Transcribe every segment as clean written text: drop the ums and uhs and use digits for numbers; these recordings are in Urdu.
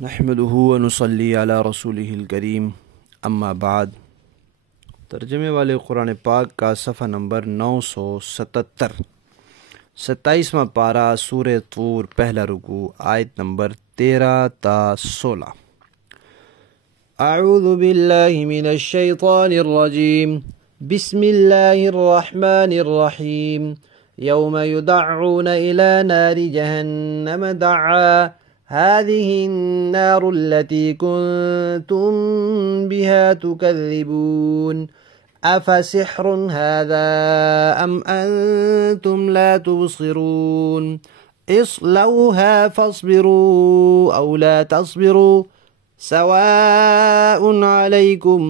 نحمده ونصلی علی رسولہ الکریم اما بعد۔ ترجمے والے قرآن پاک کا صفحہ نمبر 977، 27واں پارہ سورہ طور، پہلا رکوع، آیت نمبر 13 تا 16۔ اعوذ باللہ من الشیطان الرجیم، بسم اللہ الرحمن الرحیم۔ یوم یدعون الی نار جہنم دعا، هذه النار التي كنتم بها تكذبون، أفسحر هذا أم أنتم لا تبصرون، اصلوها فاصبروا أو لا تصبروا سواء عليكم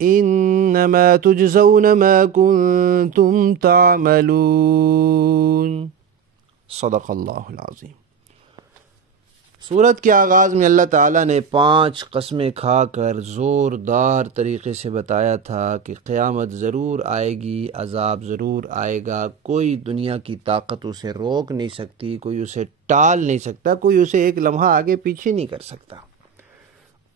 إنما تجزون ما كنتم تعملون۔ صدق اللہ العظیم۔ سورت کے آغاز میں اللہ تعالیٰ نے 5 قسمیں کھا کر زوردار طریقے سے بتایا تھا کہ قیامت ضرور آئے گی، عذاب ضرور آئے گا، کوئی دنیا کی طاقت اسے روک نہیں سکتی، کوئی اسے ٹال نہیں سکتا، کوئی اسے ایک لمحہ آگے پیچھے نہیں کر سکتا۔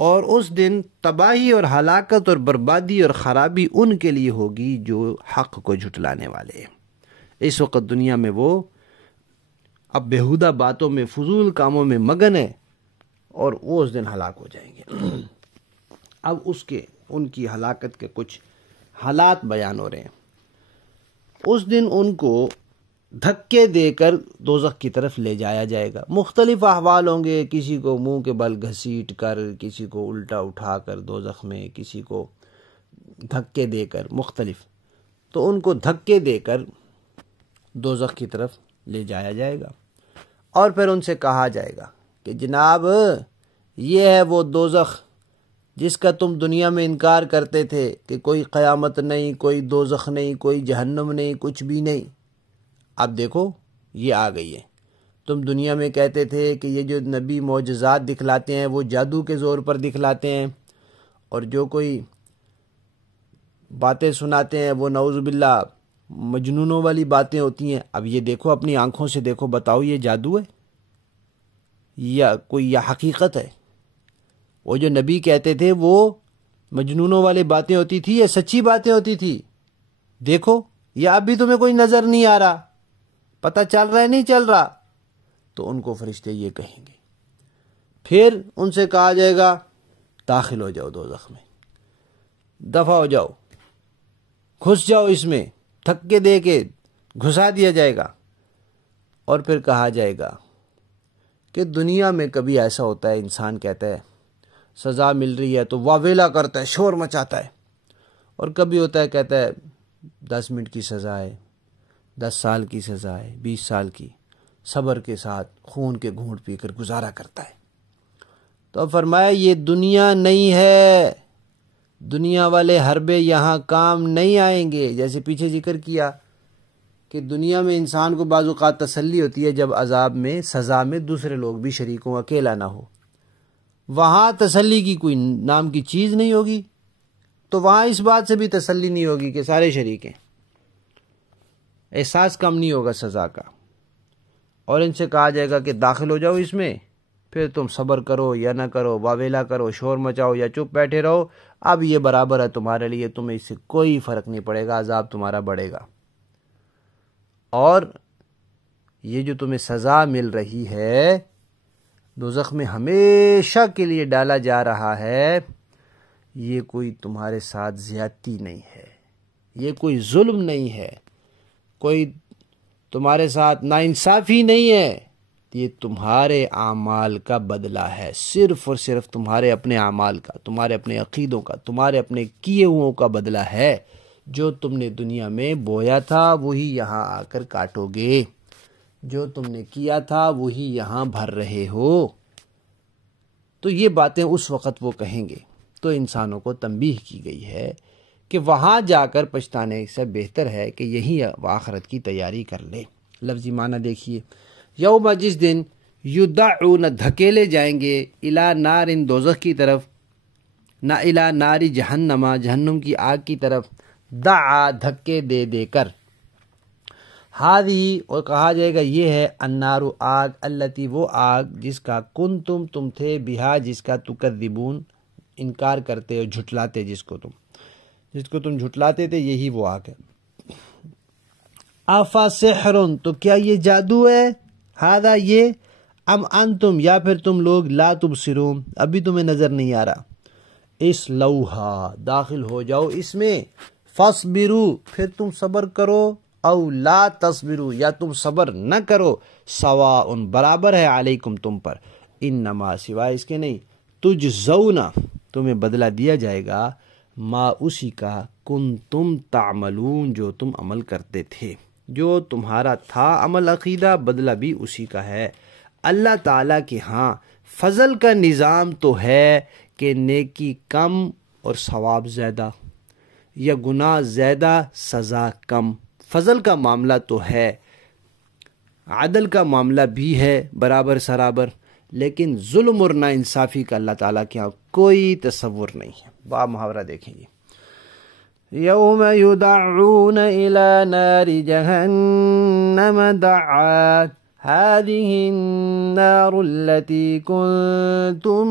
اور اس دن تباہی اور ہلاکت اور بربادی اور خرابی ان کے لیے ہوگی جو حق کو جھٹلانے والے ہیں۔ اس وقت دنیا میں وہ اب بیہودہ باتوں میں، فضول کاموں میں مگن ہے، اور وہ اس دن ہلاک ہو جائیں گے۔ اب ان کی ہلاکت کے کچھ حالات بیان ہو رہے ہیں۔ اس دن ان کو دھکے دے کر دوزخ کی طرف لے جایا جائے گا۔ مختلف احوال ہوں گے، کسی کو منہ کے بل گھسیٹ کر، کسی کو الٹا اٹھا کر دوزخ میں، کسی کو دھکے دے کر، مختلف۔ تو ان کو دھکے دے کر دوزخ کی طرف لے جایا جائے گا، اور پھر ان سے کہا جائے گا کہ جناب یہ ہے وہ دوزخ جس کا تم دنیا میں انکار کرتے تھے کہ کوئی قیامت نہیں، کوئی دوزخ نہیں، کوئی جہنم نہیں، کچھ بھی نہیں۔ اب دیکھو یہ آ گئی ہے۔ تم دنیا میں کہتے تھے کہ یہ جو نبی معجزات دکھلاتے ہیں وہ جادو کے زور پر دکھلاتے ہیں، اور جو کوئی باتیں سناتے ہیں وہ نعوذ باللہ مجنونوں والی باتیں ہوتی ہیں۔ اب یہ دیکھو، اپنی آنکھوں سے دیکھو، بتاؤ یہ جادو ہے یا کوئی یا حقیقت ہے؟ وہ جو نبی کہتے تھے وہ مجنونوں والی باتیں ہوتی تھی یا سچی باتیں ہوتی تھی؟ دیکھو، یا اب بھی تمہیں کوئی نظر نہیں آ رہا، پتہ چل رہا ہے نہیں چل رہا؟ تو ان کو فرشتے یہ کہیں گے۔ پھر ان سے کہا جائے گا داخل ہو جاؤ دوزخ میں، دفع ہو جاؤ، گھس جاؤ اس میں، دھکے دے کے گھسا دیا جائے گا۔ اور پھر کہا جائے گا کہ دنیا میں کبھی ایسا ہوتا ہے، انسان کہتا ہے سزا مل رہی ہے تو واویلا کرتا ہے، شور مچاتا ہے، اور کبھی ہوتا ہے کہتا ہے 10 منٹ کی سزا ہے، 10 سال کی سزا ہے، 20 سال کی، صبر کے ساتھ خون کے گھونٹ پی کر گزارا کرتا ہے۔ تو فرمایا یہ دنیا نہیں ہے، دنیا والے حربے یہاں کام نہیں آئیں گے۔ جیسے پیچھے ذکر کیا کہ دنیا میں انسان کو بعض اوقات تسلی ہوتی ہے جب عذاب میں، سزا میں دوسرے لوگ بھی شریک ہوں، اکیلا نہ ہو۔ وہاں تسلی کی کوئی نام کی چیز نہیں ہوگی، تو وہاں اس بات سے بھی تسلی نہیں ہوگی کہ سارے شریک ہیں، احساس کم نہیں ہوگا سزا کا۔ اور ان سے کہا جائے گا کہ داخل ہو جاؤ اس میں، پھر تم صبر کرو یا نہ کرو، واویلا کرو، شور مچاؤ یا چپ بیٹھے رہو، اب یہ برابر ہے تمہارے لیے، تمہیں اس سے کوئی فرق نہیں پڑے گا، عذاب تمہارا بڑھے گا۔ اور یہ جو تمہیں سزا مل رہی ہے، دوزخ میں ہمیشہ کے لیے ڈالا جا رہا ہے، یہ کوئی تمہارے ساتھ زیادتی نہیں ہے، یہ کوئی ظلم نہیں ہے، کوئی تمہارے ساتھ ناانصافی نہیں ہے، یہ تمہارے اعمال کا بدلہ ہے، صرف اور صرف تمہارے اپنے اعمال کا، تمہارے اپنے عقیدوں کا، تمہارے اپنے کیے ہوئوں کا بدلہ ہے۔ جو تم نے دنیا میں بویا تھا وہی یہاں آ کر کاٹو گے، جو تم نے کیا تھا وہی یہاں بھر رہے ہو۔ تو یہ باتیں اس وقت وہ کہیں گے، تو انسانوں کو تنبیہ کی گئی ہے کہ وہاں جا کر پچھتانے سے بہتر ہے کہ یہی آخرت کی تیاری کر لے۔ لفظی معنی دیکھیے، یوم جس دن، یدعون دھکیلے جائیں گے، الی نار دوزخ کی طرف، نہ الی نار جہنم جہنم کی آگ کی طرف، دعا دھکے دے دے کر، ہادی، اور کہا جائے گا یہ ہے النار آگ، التی وہ آگ جس کا تم تھے بہا جس کا تکذبون انکار کرتے اور جھٹلاتے، جس کو تم جھٹلاتے تھے، یہی وہ آگ ہے۔ آفا سحرن، تو کیا یہ جادو ہے، ہادہ یہ، ام انتم یا پھر تم لوگ لا تبصرون ابھی تمہیں نظر نہیں آ رہا، اس لوہا داخل ہو جاؤ اس میں، فصبرو پھر تم صبر کرو، او لا تصبرو یا تم صبر نہ کرو، سواء برابر ہے، علیکم تم پر، انما سوائے اس کے نہیں، تجزون تمہیں بدلہ دیا جائے گا، ما اسی کا کنتم تعملون جو تم عمل کرتے تھے، جو تمہارا تھا عمل عقیدہ بدلہ بھی اسی کا ہے۔ اللہ تعالیٰ کے ہاں فضل کا نظام تو ہے کہ نیکی کم اور ثواب زیادہ، یا گناہ زیادہ سزا کم، فضل کا معاملہ تو ہے، عدل کا معاملہ بھی ہے برابر سرابر، لیکن ظلم اور ناانصافی کا اللہ تعالیٰ کے ہاں کوئی تصور نہیں ہے۔ با محاورہ دیکھیں گے، یوم یدعون الی نار جہنم دعا هذه النار التي كنتم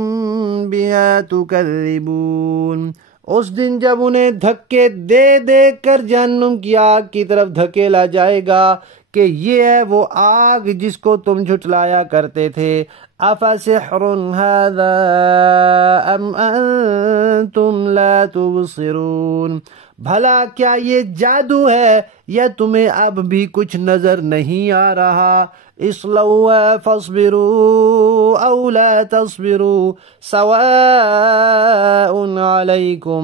بها تكذبون، اس دن جب انہیں دھکے دے دے کر جہنم کی آگ کی طرف دھکیلا جائے گا کہ یہ ہے وہ آگ جس کو تم جھٹلایا کرتے تھے، افسحر هذا ام انتم لا تبصرون، بھلا کیا یہ جادو ہے یا تمہیں اب بھی کچھ نظر نہیں آ رہا، اصلوها فاصبروا او لا تصبروا سواء علیکم،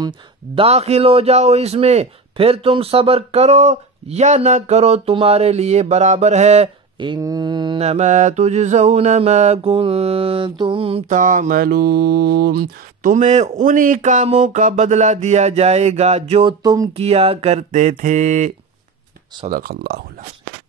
داخل ہو جاؤ اس میں، پھر تم صبر کرو یا نہ کرو تمہارے لیے برابر ہے، انما تجزون ما کنتم تعملون، تمہیں انہی کاموں کا بدلہ دیا جائے گا جو تم کیا کرتے تھے۔ صدق اللہ العظیم۔